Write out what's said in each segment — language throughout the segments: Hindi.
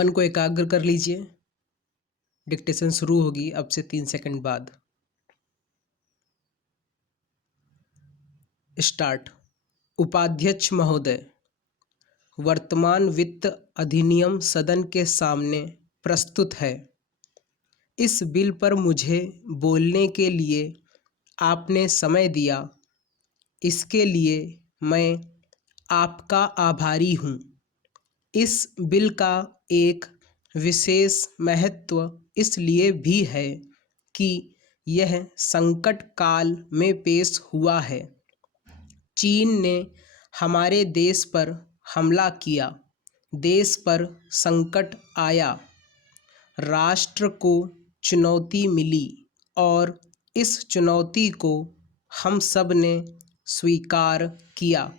मन को एकाग्र कर लीजिए। डिक्टेशन शुरू होगी अब से 3 सेकंड बाद। स्टार्ट। उपाध्यक्ष महोदय, वर्तमान वित्त अधिनियम सदन के सामने प्रस्तुत है। इस बिल पर मुझे बोलने के लिए आपने समय दिया, इसके लिए मैं आपका आभारी हूँ। इस बिल का एक विशेष महत्व इसलिए भी है कि यह संकट काल में पेश हुआ है। चीन ने हमारे देश पर हमला किया, देश पर संकट आया, राष्ट्र को चुनौती मिली और इस चुनौती को हम सब ने स्वीकार किया,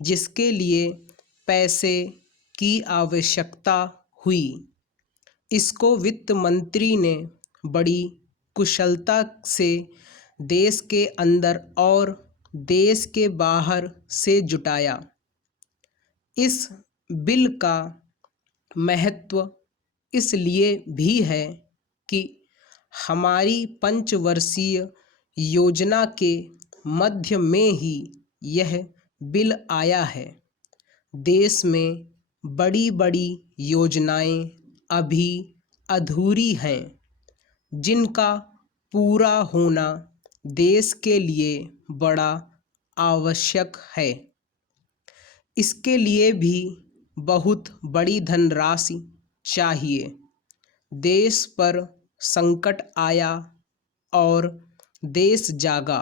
जिसके लिए पैसे की आवश्यकता हुई। इसको वित्त मंत्री ने बड़ी कुशलता से देश के अंदर और देश के बाहर से जुटाया। इस बिल का महत्व इसलिए भी है कि हमारी पंचवर्षीय योजना के मध्य में ही यह बिल आया है। देश में बड़ी बड़ी योजनाएं अभी अधूरी हैं, जिनका पूरा होना देश के लिए बड़ा आवश्यक है। इसके लिए भी बहुत बड़ी धनराशि चाहिए। देश पर संकट आया और देश जागा।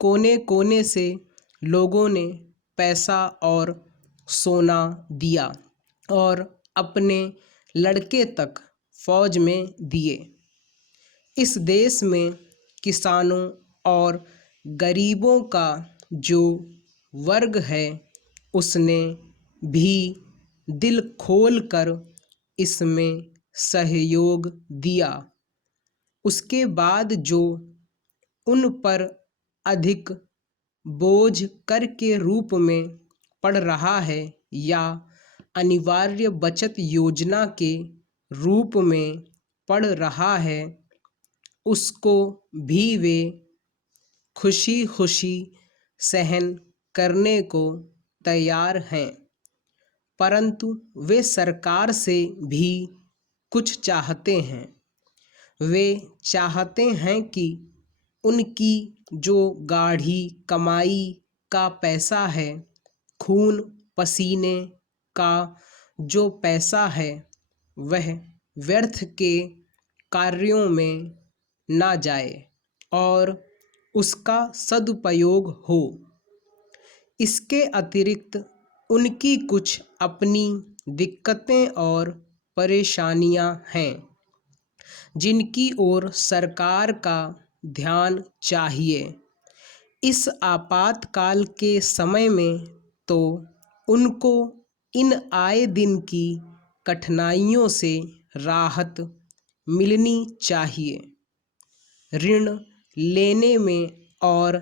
कोने कोने से लोगों ने पैसा और सोना दिया और अपने लड़के तक फौज में दिए। इस देश में किसानों और गरीबों का जो वर्ग है, उसने भी दिल खोल कर इसमें सहयोग दिया। उसके बाद जो उन पर अधिक बोझ कर के रूप में पड़ रहा है या अनिवार्य बचत योजना के रूप में पड़ रहा है, उसको भी वे खुशी खुशी सहन करने को तैयार हैं। परंतु वे सरकार से भी कुछ चाहते हैं। वे चाहते हैं कि उनकी जो गाढ़ी कमाई का पैसा है, खून पसीने का जो पैसा है, वह व्यर्थ के कार्यों में ना जाए और उसका सदुपयोग हो। इसके अतिरिक्त उनकी कुछ अपनी दिक्कतें और परेशानियां हैं, जिनकी ओर सरकार का ध्यान चाहिए। इस आपातकाल के समय में तो उनको इन आए दिन की कठिनाइयों से राहत मिलनी चाहिए। ऋण लेने में और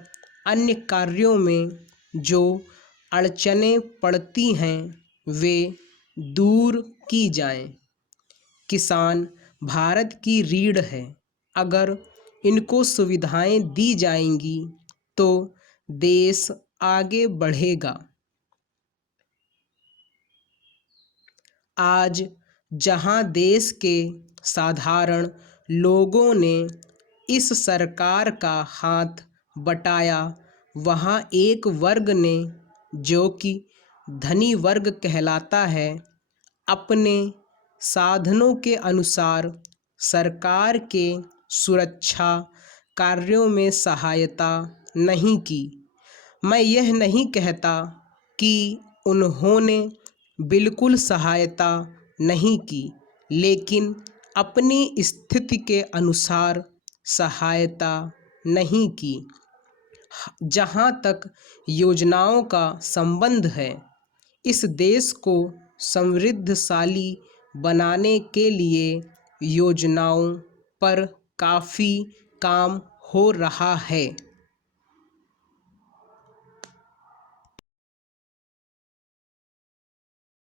अन्य कार्यों में जो अड़चनें पड़ती हैं, वे दूर की जाएं। किसान भारत की रीढ़ है। अगर इनको सुविधाएं दी जाएंगी तो देश आगे बढ़ेगा। आज जहां देश के साधारण लोगों ने इस सरकार का हाथ बटाया, वहां एक वर्ग ने, जो कि धनी वर्ग कहलाता है, अपने साधनों के अनुसार सरकार के सुरक्षा कार्यों में सहायता नहीं की। मैं यह नहीं कहता कि उन्होंने बिल्कुल सहायता नहीं की, लेकिन अपनी स्थिति के अनुसार सहायता नहीं की। जहाँ तक योजनाओं का संबंध है, इस देश को समृद्धशाली बनाने के लिए योजनाओं पर काफ़ी काम हो रहा है।